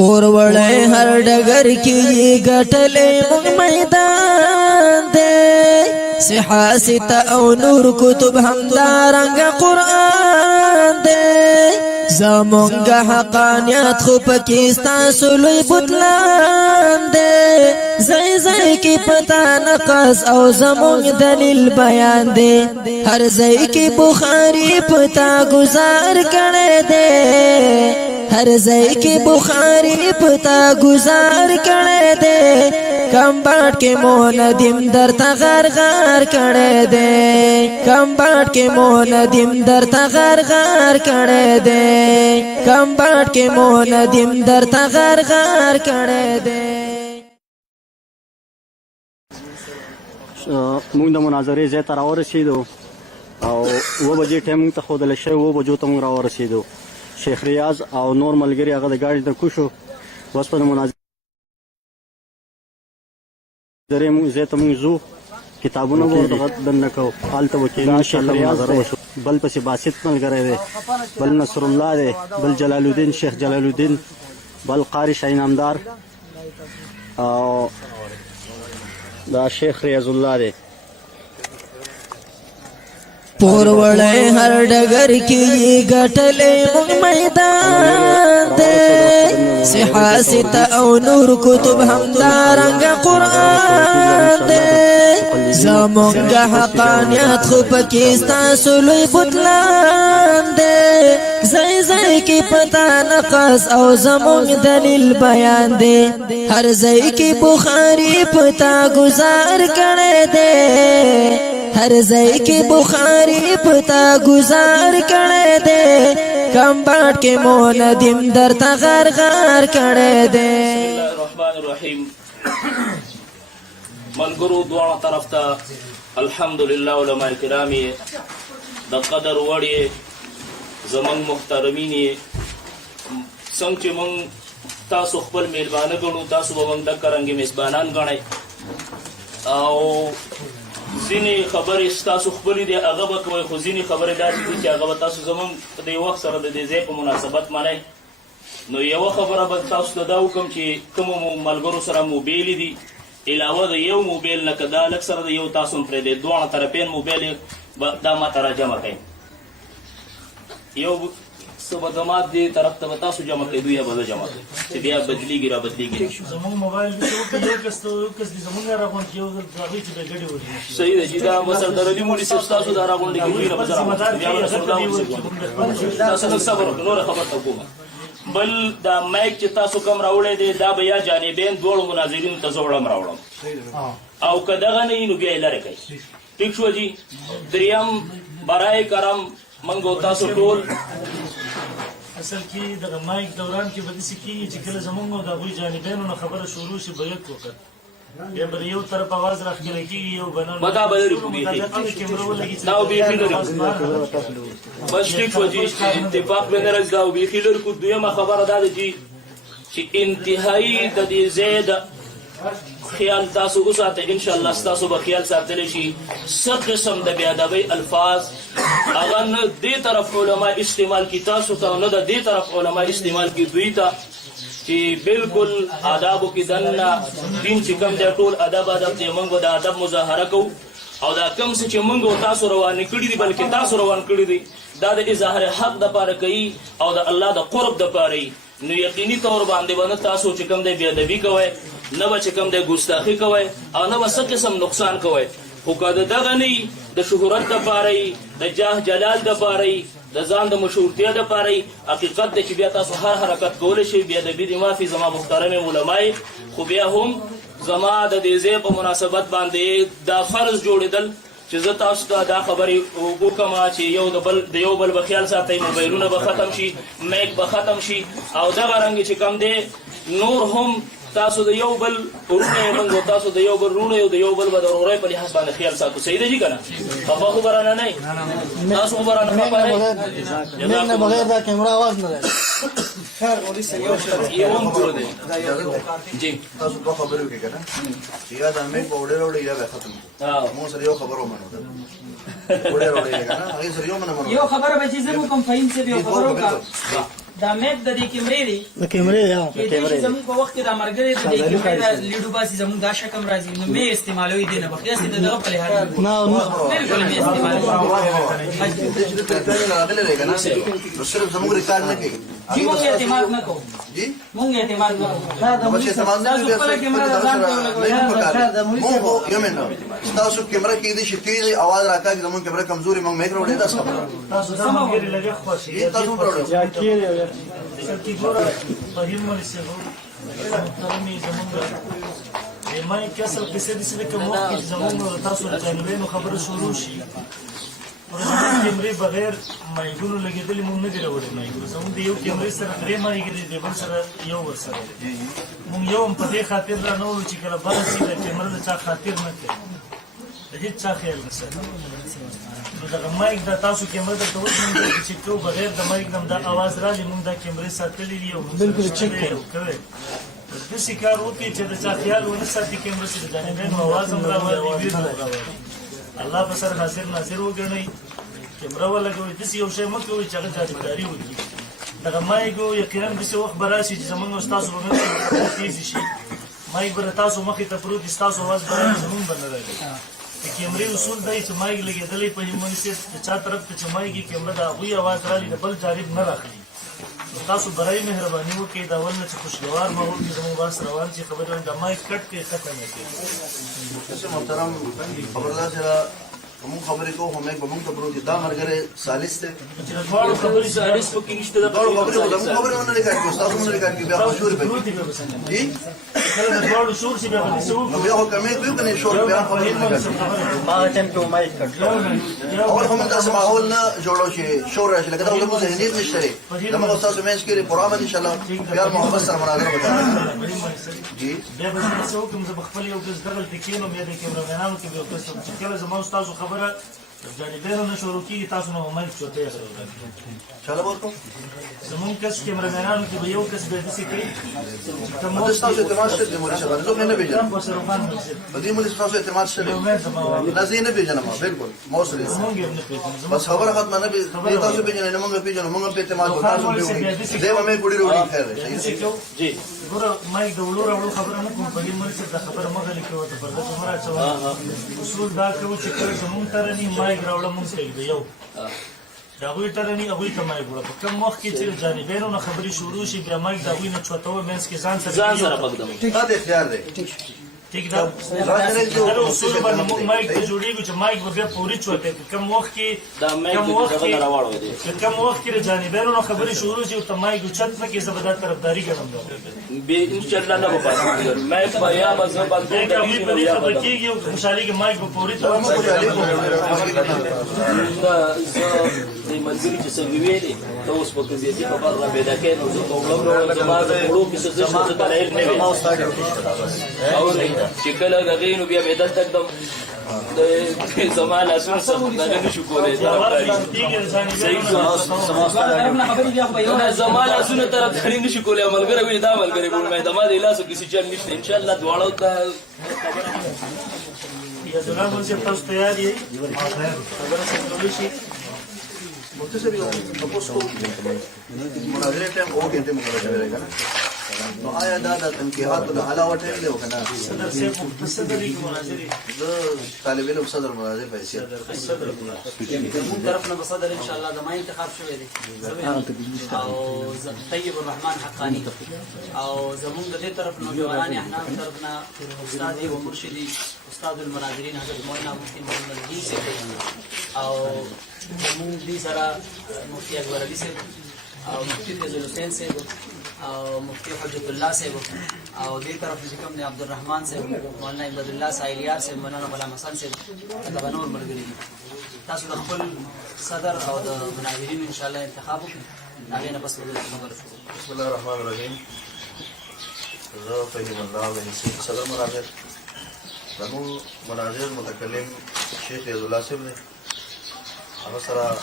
پور وړی هر ډګر کې یې ګټلې موږ میدان دی صحاسته او نور کتب همدارنګه قرآن دی زمونږ حقانیت خو پکې ستاسو لوی بطلان دی ځای ځای کې پتا نقص او زمونږ دلیل بیان دی هر ځای کې بخاري پتا گزار کړی دی هر ځای کې بخاري پتا گزار کړی دی کم باټ کې مو ندیم درته غر غر کړی دی کم باټ کې مو ندیم درته غر غر کړی دی کم باټ کې مو ندیم درته غر غر کړی دی. موږ د مناظرې ځای ته راورسېدو او 9 بجې ټایم موږ ته ښودلی شوی 9 بجو ته موږ راورسېدو. شیخ ریاض او نور ملګري هغه د ګاډي نه کوشو اوس په مناظرې موږ ځای ته موږ ځو کتابونه به ورته دننه کوو هلته به کېنو انشاءالله مناظره وشو. بل پسې باسط ملګری دی بل نصر الله دی بل جلال الدین شیخ جلال الدین بل قاری شاه انعامدار او دا شیخ ریاض الله دی. پور وړی هر ډګر کې یې ګټلې موږ میدان دی صحاسته او نور کتب همدارنګه قرآن دی زمونږ حقانیت خو پکې ستاسو لوی بطلان دی ځای ځای کې پتا نقص او زمونږ دلیل بیان دی هر ځای کې بخاري پتا گزار کړی دی هر ځای کې بخاري پتا گزار کړی دی کم باټ کې مو ندیم درته غر غر کړی دی. بسم الله الرحمن الرحیم. ملګرو دواړه طرف ته الحمدلله علماء کرام یې د قدر وړ یې زمونږ محترمین یې څنګه چې مونږ تاسو خپل میلمانه ګڼو تاسو به مونږ دکه رنګې میزبانان ګڼئ او ځینې خبرې ستاسو خپلې دي هغه به کوئ خو ځینې خبرې داسې دي چې هغه به تاسو زمونږ په دې وخت سره د دې ځای په مناسبت منئ. نو یوه خبره به تاسو ته دا وکړم چې کومو ملګرو سره موبیلې دي علاوه د یو موبیل نه که دا لږ سره د یو تاسو هم پرېږدئ دواړه طرفین موبیل به دا ما ته را جمع کړئ یو څه به زما دې طرف ته به تاسو جمع کړئ دوی به زه جمع کړئ چې بیا بدلېږي را بدلېږي زمونږ موبایل دې یو کس دې زمونږ راغونډ یو ځل هغوی چې د ګډې وژني صحیح ده چې دا مثلا درلي مولي صاحب ستاسو دا راغونډې کې دوی نه به زه تاسو لږ صبر وکړئ نوره خبر ته کومه. بل دا مایک چې تاسو کم راوړی دی دا به یا جانبین دواړو مناظرینو ته زه وړم راوړم او که دغه نه وي نو بیا یې لرې کوئ. ټیک شوه جي. دریم برای کرم موږ او تاسو ټول اصل کې دغه مایک دوران کې به داسې کېږي چې کله زمونږ او د هغوی جانبینو نه خبره شروع شي به یک وخت بیا به د یو طرف اواز راښکلی کېږي یو به به دا به لرې کړو بیخي دا به بیخي لرې کړو بس ټیک شوه جي اتفاق به نه راځي دا به بیخي لرې کړو. دویمه خبره دا ده چې انتهایي د دې ځای د خیال تاسو وساتئ انشاءالله ستاسو به خیال ساتلی شي څه قسم د بېادبۍ الفاظ هغه نه دې طرف علما استعمال کړي تاسو ته نه د دې طرف علما استعمال کړي دوی ته چې بالکل آدابو کې دننه دین چې کوم دی ټول ادب دی موږ به د ادب مظاهره کوو او دا کوم څه چې موږ او تاسو روان کړي دي بلکې تاسو روان کړي دي دا د اظهار حق دپاره کوي او د الله د قرب دپاره یي نو یقیني طور باندې به نه تاسو چې کوم دی بېادبي کوئ نه به چې کوم دی ګستاخي کوئ او نه به څه قسم نقصان کوئ خو که د دغه نه وي د شهرت دپاره یي د جاه جلال دپاره یي د ځان د مشهورتیا دپاره یي حقیقت دی چې بیا تاسو هر حرکت کولی شئ بېادبي دې معافي زما محترم علما خو بیا هم زما د دې ځای په مناسبت باندې دا فرض جوړېدل چې زه تاسو ته دا خبرې وکړم چې د یو بل به خیال ساتئ موبایلونه به ختم شي میک به ختم شي او دغه رنګې چې کوم دی نور هم تاسو د یو بل ورونه یې موږ تاسو د یو بل ورونه یو د یو بل به د ورورۍ په لحاظ باندې خیال ساتو صحیح ده جي که نه خفه خو به رانه نه یي تاسو خو به رانه خفه نه یي بغیر دا کیمرا آواز نه دی یو هم پوره دی جی تاسو دوه خبرې وکړئ که نه چې یا دا میک به وړې راوړئ یا به یې ختم کړو مو سره یو خبره ومنو وړې راوړئ که نه هغې سره یو منه یو خبره به چې زه وکړم فهیم صاحب یو خبره وکړه دا میک د دې کیمرې دی د کیمرې یا کېدای شي زموږ په وخت کې دا مرګري د دې کیمرې دا لیډو باسي زموږ دا شکم راځي نو مې استعمالوي دی نه بخیا سي دغه په لحاظ نه بالکل مې استعمالوي نو صرف زموږ ریکارډ نه کوي جی مونږ اعتماد نه کوو جی مونږ اعتماد نه کوو بچې اعتماد نه کوي مونږ یو منټ تاسو کیمرا کې دې شي تیز आवाज راکا چې زموږ کیمرا کمزوري مونږ میک راوړې تاسو تاسو سم غیر لګه خوشي تاسو راوړئ کی ګوره فهم ولې څه محترمي زمونږ ما یې کسل کیسه دې چې کوم وخت کې زمونږ تاسو د جانبینو خبره شروع شي ورته کیمرې بغیر مایګونو لګېدلې مونږ نه دی راوړی مایګونو زمونږ د یو کیمرې سره درې مایګې دي د بل سره یو ورسره دی مونږ یو هم په دې خاطر را نه وړو چې کله بله شي د کیمرې د چا خاطر نه کوي د هېڅ چا خیال نه ساتي نو دغه مایک دا تاسو کیمرې درته وښودل چې کو بغیر د مایک نه دا اواز راځي مونږ دا کیمرې ساتلې دي او بالکل چک کوي داسې کار وکړي چې د چا خیال ونه ساتي کیمرې چې د جانبینو اواز هم راوړي ویډیو هم راوړي الله په سر حاضر ناظر وګڼئ کیمره ولګوئ داسې یو شی مه کوئ چې هغه جانبداري وکړي دغه مایک یقینا داسې وخت به راشي چې زموږ او ستاسو په منځ کې تیزې شي مایک به تاسو مخې ته پروت وي ستاسو اواز به راشي زموږ به نه راځي د کیمرې اصول دی چې مایک لګېدلی په هیموني صاحب د چا طرف ته چې مایک یې کیمره د هغوی اواز رالي د بل جانب نه راخلي تاسو برای مهرباني وکړئ دا ول نه چې خوشګوار ماحول کې زموږ بحث روان چې خبرې د مایک کټ کې ختم یې کړي محترم خبردار سره موږ خبرې کوو هم به موږ ته پروت دا مرګره سالس ته چې د دواړو خبرې سالس پکې نشته د خبرې ونه ریکارډ کوو تاسو ونه ریکارډ کوي بیا شور به جی کله د دواړو شور چې بیا به څه نو بیا خو کمې کوي کنه شور بیا خبرې نه کوي ما ټیم ته مایک کټ اور هم تاسو ماحول نه جوړو شي شور راشي لکه دا موږ ذهنیت نشته لري زموږ تاسو مېش کې پروګرام ان شاء الله بیا محبت سره مناظره وکړو جی بیا به څه وکړم زه خپل یو کس دغه تکینو مې د کیمرامانانو کې یو کس چې کله زما تاسو خبره جانبینو نه شروع کیږي تاسو نو مایک چوتې چلو ورکو زمون کس کیمرامانانو کې یو کس به دسی کوي تاسو اعتماد شته د مولوی صاحب زه نه پیژنم بدی مولوی تاسو اعتماد شته نه زه نه پیژنم بالکل موصل بس خبره ختمه نه تاسو پیژنئ نه موږ پیژنو موږ په اعتماد تاسو به زه مې ګډي وروړي خیر جی ګوره مایک د وړو راوړو خبره نه کوم په دې مولوی صاحب د خبره مغه لیکو ته پرده څومره چوا اصول دا کوي چې کله زمون ترني مایک راوړم موږ کوي یو دا غوی ترني هغوی ته مایک وړه په کوم وخت کې چې جانبینو نه خبرې شروع شي بیا مایک د هغوی نه چوتوه منځ کې ځان سره بګدم دا د اختیار دی ټیک ده دا اصول باندې موږ مایک ته جوړیږو چې مایک به بیا پورې چوته کوم وخت کې دا مایک دغه راوړو دي کوم وخت کې جانبینو نه خبرې شروع شي او ته مایک اوچت نه کې زبردست طرفداري کوم به ان شاء الله نه وپاتې مایک په یا مزه باندې دا په دې خبر کېږي او خوشحالي کې مایک به پورې ته دا د ملګری چې څنګه ویلي ته اوس په دې چې خبر را پیدا کړي نو زه کوم زما د وړو کې څه څه کارایل نه وي او چې کله غوینو بیا به دلته تکدم د زما لاسونه سم نه نشو کولای زما لاسونه طرفداري نشو کولای ملګری وي دا ملګری ګور مې د ما د لاسو کسی چل نشته ان شاء الله دواړو ته یا زما مونږ تاسو تیار یې خبره څنګه شي مختصر یو تاسو مناظره ټیم او غنټه مقرره شوی دی نو آیا دا د تنقیحات د علاوه ټیم دی کنه صدر صاحب مختصر دی مناظره زه طالب علم صدر مناظر پیسې زموږ طرف نه صدر ان شاء الله د ما انتخاب شوی دی او طیب الرحمن حقانی او زموږ د دې طرف نو جوانان احناف طرف نه استاد او مرشدي استاد المناظرین حضرت مولانا مفتی محمد الدین سے او زموږ دې سره مفتی اکبر علي صاحب او مفتی فضل حسین صاحب او مفتی حجت الله صاحب او دې طرف چې کوم دی عبدالرحمن صاحب مولانا عبد الله سایلیار صاحب مولانا غلام حسن صاحب دا نور ملګري دي تاسو د خپل صدر او د مناظرین ان شاء الله انتخاب وکړئ هغه نه بس خبره شو بسم الله الرحمن الرحیم زه فهم الله بن صدر مناظر زموږ مناظر متکلم شیخ عبد الله صاحب دی هغه سره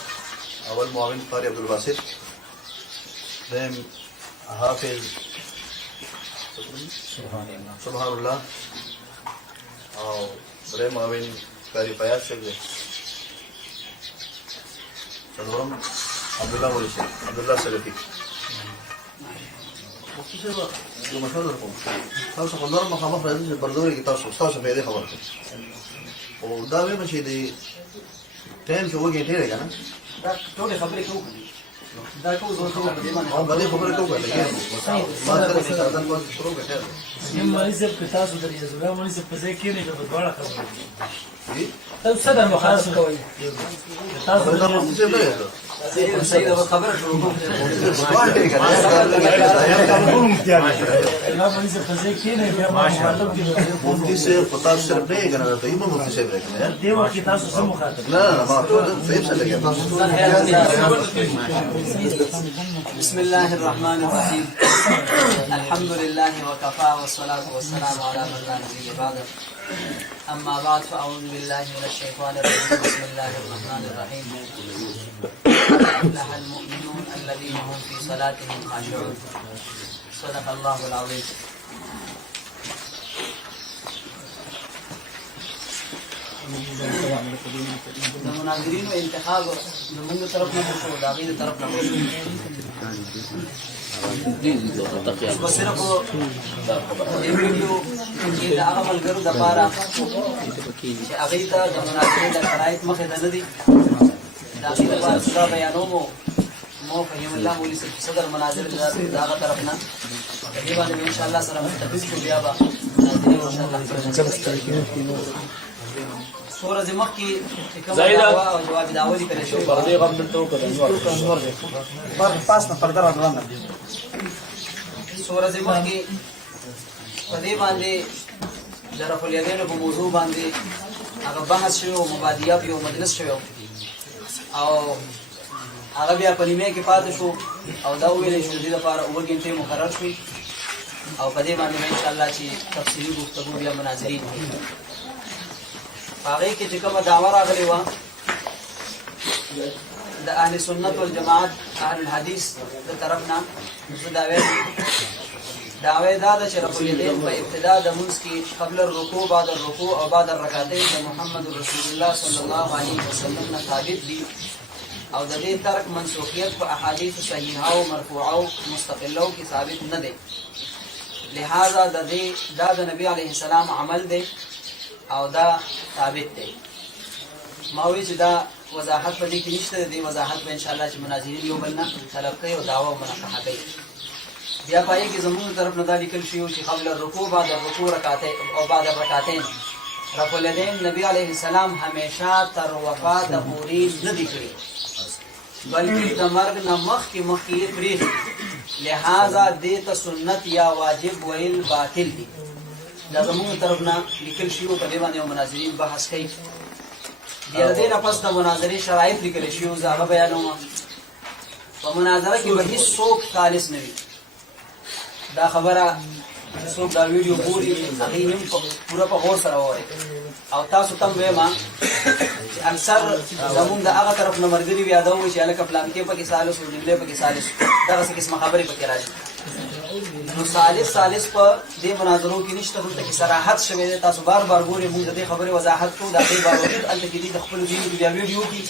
اول معاون قاری عبدالباسط دیم حافظ سبحان الله او دریم معاون قاری فیاض صاحب دی څلورم عبدالله مولوی صاحب عبدالله سلفي یو مشوره درکوم تاسو په نور مخامخ راځئ چې بردوري کې تاسو په دې خبره کوئ او دا وایم چې د ټایم چې وګورئ ډېر دی کنه دا ټول خبرې کوو دا ټول زه کوم په دې باندې او باندې خبره کوو ما سره چې ساده کوم شروع کړه یم مریض په تاسو د یزوګا مریض په ځای کې نه د بدواړه خبره تاسو صدر مخاصم کوي تاسو دا مو څه نه سید خبره شروع کوم ما مریض په ځای کې نه بیا ما مخاطب کې مفتی سے پتا صرف نہیں کرنا تو یہ مفتی سے رکھنا ہے دی وخت تاسو سم مخاطب لا ما صحیح سے لگا بسم الله الرحمن الرحيم الحمد لله وكفى والصلاة والسلام على من لا نبي بعده أما بعد فأعوذ بالله من الشيطان الرجيم بسم الله الرحمن الرحيم أفلح المؤمنون الذين هم في صلاتهم خاشعون صدق الله العظيم د مناظرینو انتخاب زموږ طرف نه وشو د هغوی د طرف نه وشو بس صرف دې ویډیو کې د هغه ملګرو دپاره چې هغوی ته د مناظرې د شرایط مخې ته نه دي د هغوی دپاره څه بیانوم مو فهیم الله مولي صاحب چې صدر مناظرې د هغه طرف نه په دې باندې به انشاءالله سره متفق شو بیا به سورة زمخ کی زائدہ اور جواب داولی کرے شو پردے غم دلته وکړه پاس نه پردہ راځوان سورة زمخ کی پدې باندې ظرف الیدین په موضوع باندې هغه بحث شو مبادیه په مجلس شو او هغه بیا په نیمه کې پاتې شو او دا ویل شو د لپاره اوه غنټې مقرر شوې او په دې باندې ان شاء الله چې تفصیلی گفتگو بیا مناظرین هغه کې چې کومه دعوه راغلی و د اهل سنت والجماعت اهل الحديث د طرفنا دعوه دا د شرف الیدین په ابتدا د منځ کې قبل الرکوع بعد الرکوع او بعد الرکعتین د محمد رسول الله صلی الله علیه وسلم نه ثابت دي او د دې ترک منسوخیت په احادیث صحیحه او مرفوعه او مستقله کې ثابت نه دي لہذا د نبی علیه السلام عمل دی او دا ثابت دی ما وی چې دا وضاحت په دې کې نشته دی وضاحت به ان شاء الله چې مناظرین یو بل نه طلب کوي او دعوه مناقشه کوي بیا پای کې زموږ طرف نه دا لیکل شوی چې قبل الرکوع بعد الرکوع رکعتین او بعد الرکعتین رفع الیدین نبی علیه السلام همیشه تر وفات پورې نه دی کړی بلکې د مرګ نه مخکې یې پرېښي لہذا دې ته سنت یا واجب ویل باطل دي دا زموږ طرف نه لیکل شوي په دې باندې مناظرین بحث کوي بیا د دې نه پس د مناظرې شرایط لیکل شوي زه هغه بیانوم په مناظره کې به هېڅوک خالص نه وي دا خبره چې څوک دا ویډیو ګوري هغې هم پوره په غور سره ووایي او تاسو ته هم وایم چې اکثر زموږ د هغه طرف نه ملګري وي دا ووایي چې هلکه پلانکې پکې سالس و ډیملی پکې سالس دغسې قسمه خبرې پکې راځي نو سالس په دې مناظرو کې نشته دلته کې صراحت شوی دی تاسو بار بار ګورئ موږ د دې خبرې وضاحت کوو د هغې باوجود هلته کې دي د خپلو ځینو کې بیا ویډیو کې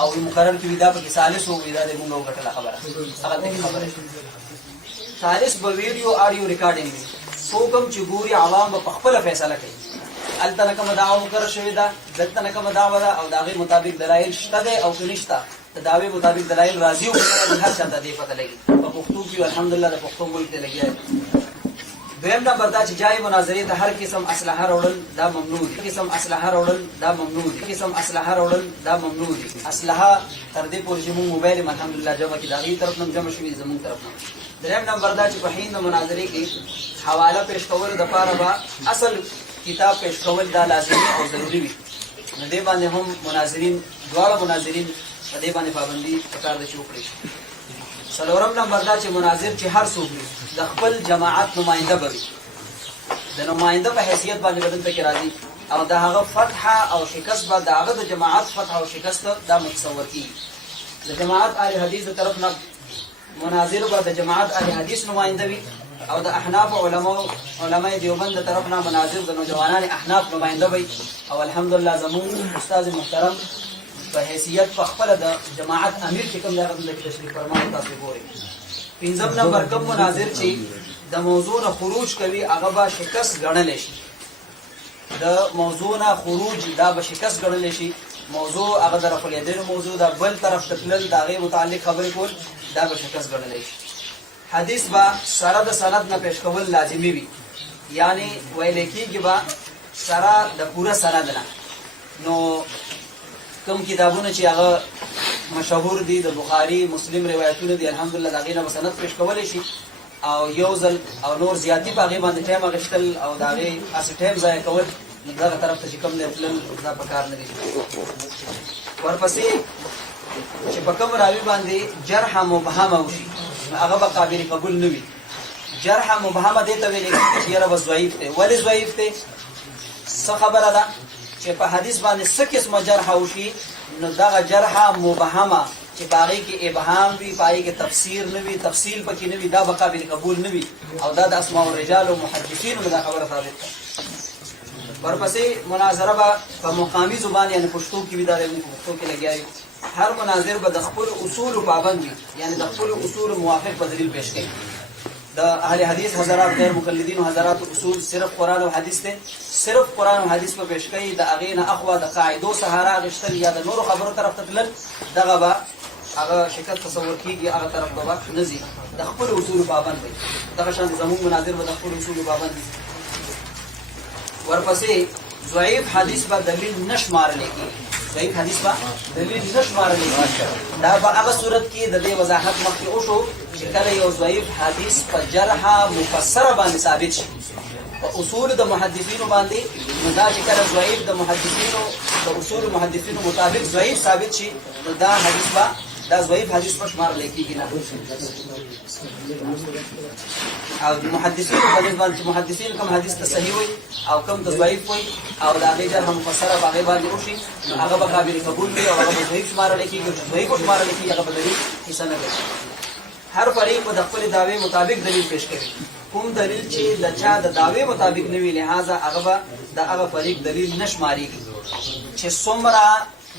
او مقرر کې وي دا پکې سالس ووایي دا دی موږ وګټله خبره هغه کې خبره سالس به ویډیو آډیو ریکارډینګ وي څوک هم چې ګوري عوام به په خپله فیصله کوي هلته نه کومه دعوه مقرر شوې ده دلته نه کومه دعوه ده او د هغې مطابق دلایل شته دی او که نشته د دعوې مطابق دلایل راځي او که نه هر چا ته دې پته لګي په پښتو کې الحمدلله د پښتو ملک ته لګیا دی دویم نمبر دا چې جای مناظرې ته هر قسم اسلحه راوړل دا ممنوع دي قسم اسلحه راوړل دا ممنوع دي قسم اسلحه راوړل دا ممنوع دي اسلحه تر دې پورې چې موږ موبایل الحمدلله جمع کړي د هغې طرف نه جمع شوي زموږ طرف نه دریم نمبر دا چې په حین د مناظرې کې حواله پیش کولو دپاره به اصل کتاب پیش کول دا لازمي او ضروري وي نو دې باندې هم مناظرین دواړه مناظرین په دې باندې پابندي پکار ده چې وکړي څلورم نمبر دا چې مناظر چې هر څوک وي د خپل جماعت نماینده به وي د نماینده په حیثیت باندې به دلته کې راځي او د هغه فتح او شکست به د هغه د جماعت فتح او شکست دا متصور کېږي د جماعت اهل حدیث د طرف نه مناظر به د جماعت اهل حدیث نماینده وي او د احناف علماء دیوبند د طرف نه مناظر د نوجوانان احناف نماینده وي او الحمدلله زموږ استاد محترم په حیثیت په خپله د جماعت امیر چې کوم دی هغه دلته کې تشریف فرما تاسو ګورئ پنځم نمبر کوم مناظر چې د موضوع نه خروج کوي هغه به شکست ګڼلی شي. د موضوع نه خروج دا به شکست ګڼلی شي. موضوع هغه د رفع الیدینو موضوع دا بل طرف ته تلل د هغې متعلق خبرې کول دا به شکست ګڼلی شي. حدیث به سره د سند نه پیش کول لازمي وي، یعنی ویلی کېږي به سره د پوره سند نه. نو کوم کتابونه چې هغه مشهور دي د بخاري مسلم روایتونه دي الحمدلله د هغې نه به سند پیش کولی شي او یو ځل او نور زیاتي په هغې باندې ټایم اخیستل او د هغې هسې ټایم ضایع کول نو دغه طرف ته چې کوم دی تلل دا په کار نه دي. ورپسې چې په کوم راوي باندې جرح مبهمه وشي نو هغه به قابل قبول نه وي. جرح مبهمه دې ته ویل کېږي چې یاره به ضعیف دی. ولې ضعیف دی؟ څه خبره ده چې په حدیث باندې څه قسمه جرح وشي نو دغه جرح مبهمه چې په هغې کې ابهام وي، په هغې کې تفسیر نه وي، تفصیل پکې نه وي، دا به قابل قبول نه وي او دا د اسماء الرجال او محدثینو نه دا خبره ثابت ده. ورپسې مناظره به په مقامي زبان یعنې پښتو کې وي، دا د پښتو کې لګیا وي. هر مناظر به د خپلو اصولو پابند وي، یعنې د خپلو اصولو موافق به دلیل پیش کوي. د اهل حدیث حضرات غیر مقلدینو حضرات اصول صرف قرآن او حدیث دی، صرف قرآن او حدیث به پیش کوي. د هغې نه اخوا د قاعدو سهاره اخیستل یا د نورو خبرو طرف ته تلل دغه به هغه شکل تصور کېږي، هغه طرف به وخت نه ځي. د خپلو اصولو پابند وي. دغه شان زموږ مناظر به د خپلو اصولو پابند وي. ورپسې ضعیف حدیث به دلیل نه شمارلی کېږي. ضعیف حدیث به دلیل نه شمارلی کېږي. دا به هغه صورت کې د دې وضاحت مخکې وشو چې کله یو ضعیف حدیث په جرح مفسره باندې ثابت شي په اصول د محدثینو باندې، نو دا چې کله ضعیف د محدثینو د اصول محدثینو مطابق ضعیف ثابت شي نو دا حدیث به دا ضعیف حدیث په شمارلی کېږي نه. او د محدثینو په نسبت باندې چې محدثین کوم حدیث ته صحیح وي او کوم ته ضعیف وي او د هغې جرح مفسره په هغې باندې وشي نو هغه به قابل قبول وي او هغه به ضعیف شمارلی کېږي. او چې ضعیف وشمارلی کېږي هغه به دلیل حصه نه کوي. هر فریق به د خپلې دعوې مطابق دلیل پیش کوي. کوم دلیل چې د چا د دعوې مطابق نه وي لهذا هغه به د هغه فریق دلیل نه شمارېږي. چې څومره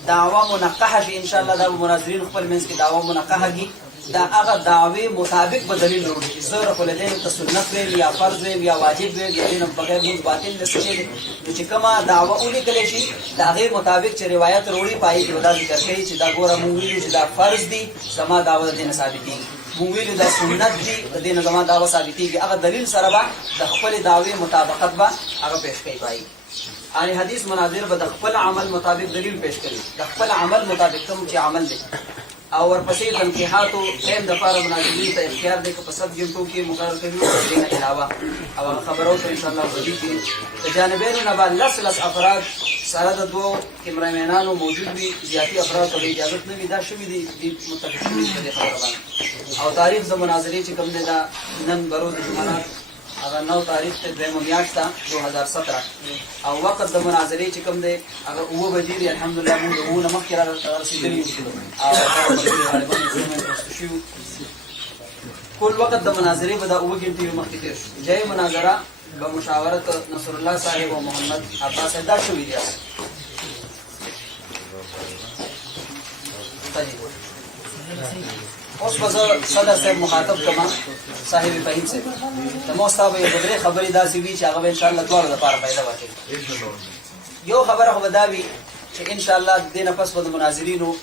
دعوه منقحه شي انشاءالله دا به مناظرین خپل منځ کې دعوه منقحه کړي دا هغه دعوې مطابق به دلیل وروړي. زه رفع الیدینو ته سنت ویم یا فرض ویم یا واجب ویم یا دې نه بغیر مونځ باطل دی څه شی دی. نو چې کومه دعوه ولیکلی شي د هغې مطابق چې روایت وروړي په هغې کې به دا ذکر کوي چې دا ګوره مونږ ویلو چې دا فرض دي زما دعوه د دې نه ثابتېږي، مونږ ویلو دا سنت دي د دې نه زما دعوه ثابتېږي. هغه دلیل سره به د خپلې دعوې مطابقت به هغه پیش کوي. په اهل حدیث مناظر به د خپل عمل مطابق دلیل پیش کوي، د خپل عمل مطابق کوم چې عمل دی. او ورپسې تنقیحاتو ټایم دپاره مناظرین ته اختیار دی که په 100 ګنټو کې مقرر کوي او د دې نه علاوه او هغه خبرو ته انشاءالله ورځي کې د جانبینو نه به لس افراد سره د دوو کیمرامینانو موجود وي. زیاتي افراد ته اجازت نه وي. دا شوي دي متفق شوي دي په دې خبره باندې. او تاریخ د مناظرې چې کوم دی دا نن بروز جمعرات هغه 9 تاریخ ته دویمه میاشت ده 2017 او وخت د مناظرې چې کوم دی هغه 9 بجې دي. الحمدلله موږ د 9 نه مخکې رسېدلي یو او غالبا شو کل وخت د مناظرې به دا 9 ګنټې مخکې تېر شو. جای مناظره به مشاورت نصر الله صاحب او محمد عباس صاحب دا شوي دي. اوس به زه صدر صاحب مخاطب کړم صاحب فهیم صاحب د ما ستا به یو درې خبرې داسې وي چې هغه به انشاءالله دواړو دپاره فایده واچوي. یو خبره خو به دا وي چې انشاءالله د دې نه پس به د مناظرینو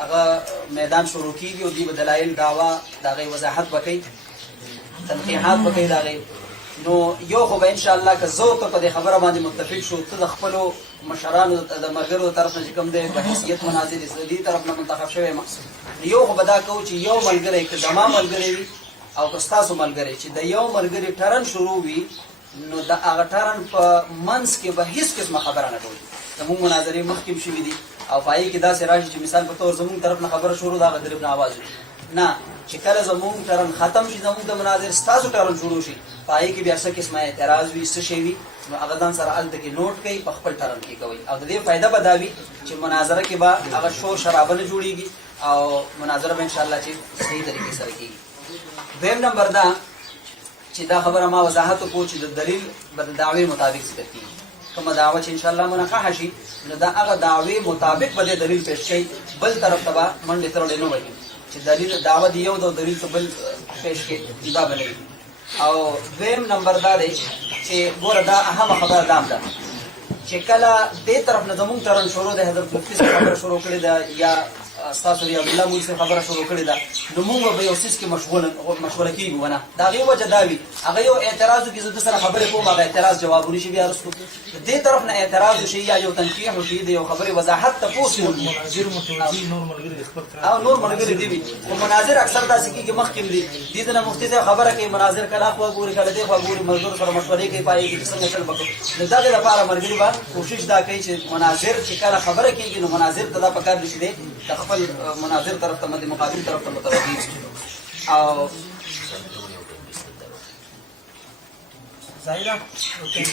هغه میدان شروع کېږي او دوی به دلایل دعوه د هغې وضاحت به کوي، تنقیحات به کوي د هغې. نو یو خو به انشاءالله که زه ته په دې خبره باندې متفق شو ته د خپلو مشرانو د ملګرو طرف نه چې کوم دی په حیثیت مناظر د دې طرف نه منتخب شوی یم. یو خو به دا کوو چې یو ملګری که زما ملګری وي او که ستاسو ملګری چې د یو ملګري ټرن شروع وي نو د هغه ټرن په منځ کې به هېڅ قسمه خبره نه کوي. زموږ مناظرې مخکې هم شوي دي او په هغې کې داسې راشي چې مثال په طور زموږ طرف نه خبره شروع د هغه طرف نه اواز وي نه چې کله زموږ ټرن ختم شي زموږ د مناظر ستاسو ټرن شروع شي په هغې کې بیا څه قسمه اعتراض وي څه شی وي نو هغه ځان سره هلته کې نوټ کوي په خپل ټرن کې کوي او د دې فایده به دا وي چې مناظره کې به هغه شور شرابه نه جوړېږي او مناظره به انشاءالله چې صحیح طریقې سره کېږي. دویم نمبر دا چې دا خبره ما وضاحت وکړو چې د دلیل به د دعوې مطابق ذکر کېږي. کومه دعوه چې انشاءالله منقحه شي نو د هغه دعوې مطابق به د دلیل پیش کوي، بل طرف ته به منډې ترړې نه وهي چې دلیل دعوه د یو د دلیل ته بل پیش کړي دا به نه وي. او دویم نمبر دا دی چې ګوره دا اهمه خبره دا هم ده چې کله دې طرف نه زمونږ ترن شروع د حضرت مفتي صاحب خبره شروع کړې ده یا ستاسو د عبدالله مولوي صاحب خبره شروع کړې ده نو موږ به یو څیز کې مشغوله کېږو ونه د هغې وجه دا وي هغه یو اعتراض وکړي زه ده سره خبرې کوم هغه اعتراض جواب ونشي بیا وروستو د دې طرف نه اعتراض وشي یا یو تنقیح وشي د یو خبرې وضاحت تپوس وکړي او نور ملګري دي وي خو مناظر اکثر داسې کېږي مخکې هم دي دې نه مفتي صاحب خبره کوي مناظر کله خوا ګوري کله دې خوا ګوري مزدور سره مشورې کوي پایې کې څنګه چل وکړو د دغې لپاره ملګري به کوشش دا کوي چې مناظر چې کله خبره کېږي نو مناظر ته دا پکار نشي دی د خپل مناظر طرف ته مقابل طرف ته متوجه شي او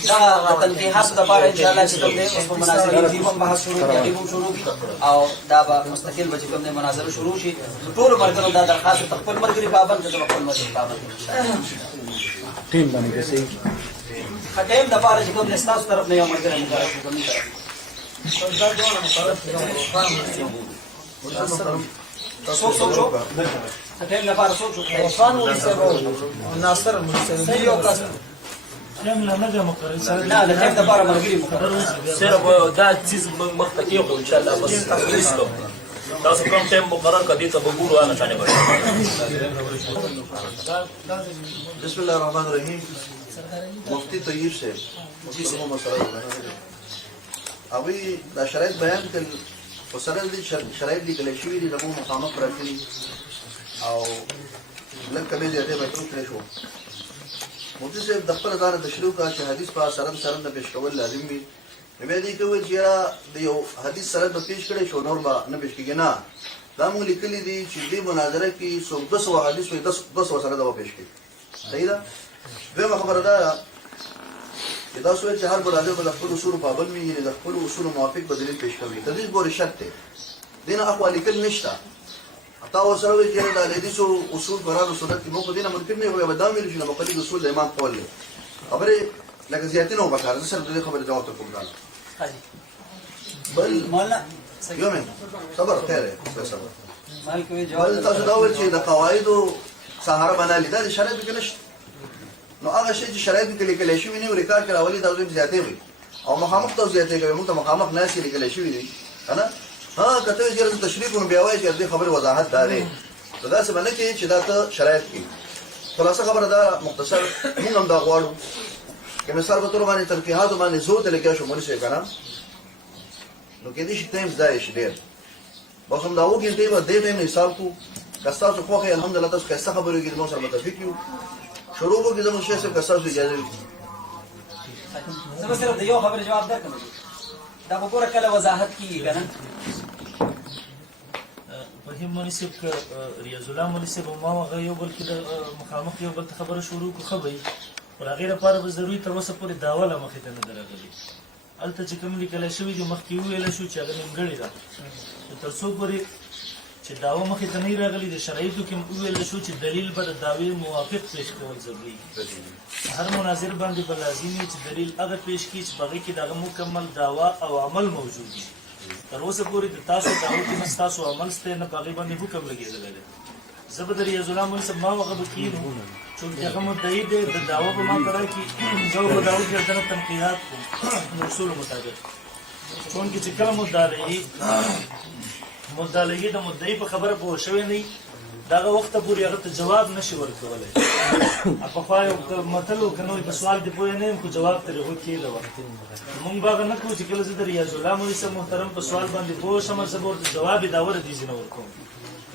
دا تنقیحاتو دپاره انشاءالله چې کوم دی اوس په مناظرین کې هم بحث شروع کړي هغې هم شروع کړي او دا به مستقل به چې کوم دی مناظره شروع شي نو ټولو ملګرو دا درخواست د خپل ملګري پابند زه به خپل ملګري پابند ټیم باندې کسي ټیم دپاره چې کوم دی ستاسو طرف نه یو ملګری مقرر شي زموږ طرف څوک شو ټیم دپاره څوک شو عرفان مولوي صاحب او ناصر مولوي صاحب یو کس نه ده مقرر نه د ټیم دپاره ملګري مقرر صرف دا چیز مخ ته کېږو انشاءالله بس تخلیص کوم تاسو کوم ټایم مقرر کړئ ته به ګورو هغه څانګه به بسم الله الرحمن الرحیم مفتی طیب صاحب مفتی صاحب مسله اوی دا شرایط بیان کړل او سره دې شرایط لیکل شوي دي دغه مقامات راکړي او لکه به دې ته مطلب کړی شو مفتی صاحب د خپل ځان د تشریح کا چې حدیث په سره د پیش کول لازم وي به دې کوي چې د یو حدیث سره د پیش کړي شو نور به نه پیش کیږي نه دا موږ لیکلي دي چې دې مناظره کې 200 حدیث وي 10 سره دا پیش کړي صحیح ده به خبره ده چې دا سوال چې هر مناظر په خپل اصول پابند وي د خپل اصول موافق بدلیل پیش کوي تدریس پورې شرط دی دینه اخوا لیکل نشته تا وسره وی چې د حدیث اصول قرار او سنت کې مو په دینه ممکن نه وي بدام ویل چې مقلد اصول د امام قول له خبره لکه زیاتې نه وکړه زه سره د خبره جواب ته کوم بل مولانا یومین صبر خیره صبر مال کوي بل جواب تاسو دا ول چې د قواعد او سهار باندې لیدل شرایط کې نشته نو هغه شی چې شرایط کې لیکل شوی نه ریکارډ کړه ولې دا زوم زیاتې وي او مخامخ ته زیاتې کوي موږ ته مخامخ ناس لیکل شوی دي کنه ها کته چې تشریح کوم بیا وایي چې خبره وضاحت داري دا څه باندې چې دا ته شرایط کې خلاصه خبره دا مختصر موږ هم دا غواړو چې مثال په تور باندې تنقیحات باندې زو ته لګیا شو مونږ څه کنه نو کې دې شي ټایم ځای شي ډېر بس هم دا وګورئ ته به دې ټایم حساب کو کستا څو خو الحمدلله تاسو کیسه خبرو کې نو سره متفق یو شروع وکړو زموږ شیخ صاحب کستا اجازه زه به صرف د یو خبرې جواب درکړم دا به ګوره کله وضاحت کېږي که نه فهیم مولوي صاحب که ریاض الله مولوي صاحب او ما هغه یو بل کې د مخامخ یو بل ته خبره شروع کړو ښه به وي خو د هغې لپاره به ضروري تر اوسه پورې دعوه له مخې ته نه ده راغلې هلته چې کوم لیکلی شوي دي مخکې وویلی شو چې هغه نیمګړې ده تر څو پورې چې دعوه مخې ته نه راغلي د شرایطو کې وویل شو چې دلیل به د دعوې موافق پیش کول ضروري هر مناظر باندې به لازم وي چې دلیل هغه پیش کړي چې په هغې کې د هغه مکمل دعوه او عمل موجود وي تر اوسه پورې د تاسو دعوه کې نه ستاسو عمل ستی نه په هغې باندې حکم لګېدلی دی زه به د ریاض الله مولوي صاحب ما هغه به کښېنو چونکې هغه مدعي دی د دعوه په ما کړی کې زه به دعوه کې ورته تنقیحات کوم د اصولو مطابق چونکې چې کله مدعي د مدعي په خبره پوه شوی نه وي د هغه وخته پورې هغه ته جواب نشي ورکولی پخوا یو متل و که نه وي په سوال دې پوه نه یم خو جواب ترې خو کېده وه مونږ به هغه نه کوو چې کله زه د ریاض الله مولوي صاحب محترم په سوال باندې پوه شم زه به ورته جواب دعوه د دې ځای نه ورکوم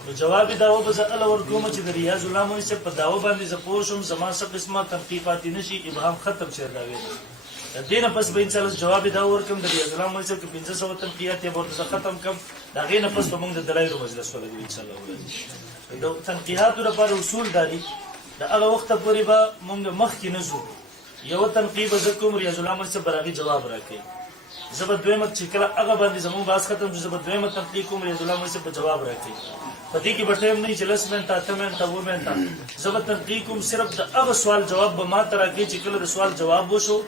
نو جواب دعوه به زه هله ورکوم چې د ریاض الله مولوي صاحب په دعوه باندې زه پوه شم زما څه قسمه تنقیح پاتې نه شي ابهام ختم شي د هغې د دې نه پس به انشاءالله جواب دعوه ورکوم د ریاض الله مولوي صاحب که 500 تنقیحات یې به ورته زه ختم کړم د هغې نه پس به مونږ د دلایلو مجلس ولګوو انشاءالله د تنقیحاتو لپاره اصول دا دي د هغه وخته پورې به مونږ مخکې نه ځو یوه تنقیح به زه کوم ریاض الله مولوي صاحب به هغې جواب راکوي زه به دویمه چې کله هغه باندې زموږ بحث ختم شو زه به دویمه تنقیح کوم ریاض الله مولوي صاحب به جواب راکوي په دې کې به ټایم نه وي چې 10 منټه 8 منټه 9 منټه زه به تنقیح کوم صرف د هغه سوال جواب به ما ته راکوي چې کله د سوال جواب وشو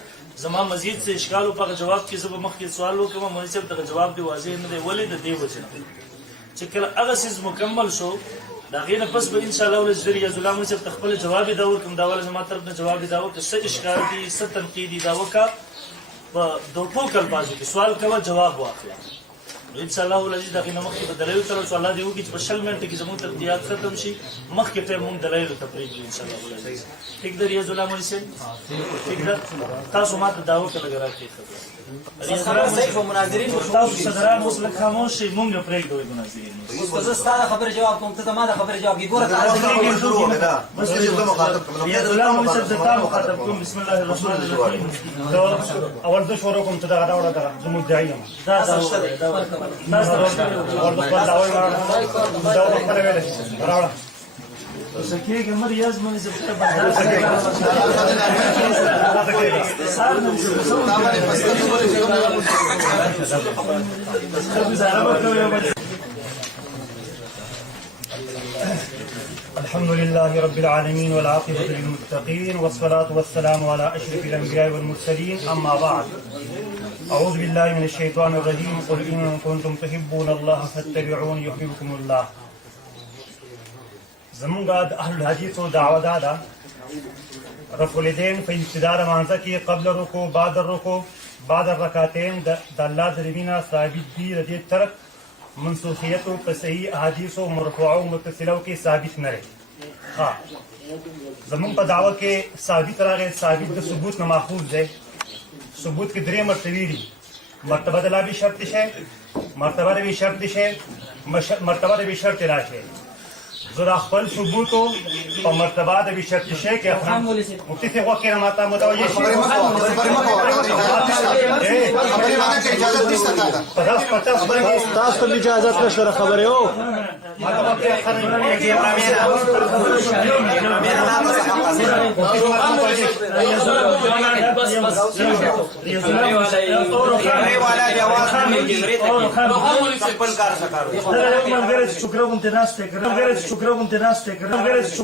زما مزید څه اشکال و په هغه جواب کې زه به مخکې سوال وکړم مولوي صاحب دغه جواب دې واضح نه دی ولې د دې وجې نه چې کله هغه څیز مکمل شو دا غیر پس به ان شاء الله ولې ریاض الله مو صاحب خپل جواب دا ورکم دا ول زما طرف نه جواب دا ورک څه اشکال دي څه تنقیدي دا وکا په دوه کلماتو کې سوال کوه جواب واخله ان شاء الله ولې دا غینه مخکې بدلایو تر ان شاء الله دی وګي چې په شل منټ کې زموږ تبدیلات ختم شي مخکې ته مونږ دلایل ته پریږدو ان شاء الله ولې ټیک دی ریاض الله مو صاحب ټیک ده تاسو ماته دا وکړه راکې صحیح مناظرین تاسو صدران اوس لکه خاموش شي مونږ پرېږدو مناظرین اوس زه ستاسو خبره جواب کوم ته ما د خبره جواب کی ګوره بس دې مخاطب یا الله مو صاحب زتا مخاطب کوم بسم الله الرحمن الرحیم تو اول د شروع کوم ته دا غواړه دا زموږ دایم دا اور د خپل داوی دا خپل ویل راوړه سکیږي مر یاز مې زبته بازار الحمد لله رب العالمين والعاقبة للمتقين والصلاة والسلام على أشرف الأنبياء والمرسلين أما بعد أعوذ بالله من الشيطان الرجيم قل إن كنتم تحبون الله فاتبعوني يحببكم الله زمونږ د اهل الحدیث دعوه دا رفع الیدین په ابتدا رمانځه کې قبل رکوع بعد الرکوع بعد الرکعتین د الله د ربینا ثابت دي د دې ترک منسوخیت په صحیح احادیث او مرفوعه او متصله کې ثابت نه لري ها زمونږ په دعوه کې ثابت راغی ثابت د ثبوت نه ماخوذ دی ثبوت کې درې مرتبه دي مرتبه د لا به شرط شي مرتبه د به شرط شي مرتبه د به شرط راشه زرا خپل ثبوت او مرتبه د بشرط شي کې اخرام مفتي څنګه وکړه ماته متوجه شي تاسو ته اجازه نشته خبره او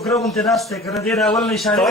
شکر غونته ناشته کړه ډیر اول نشانه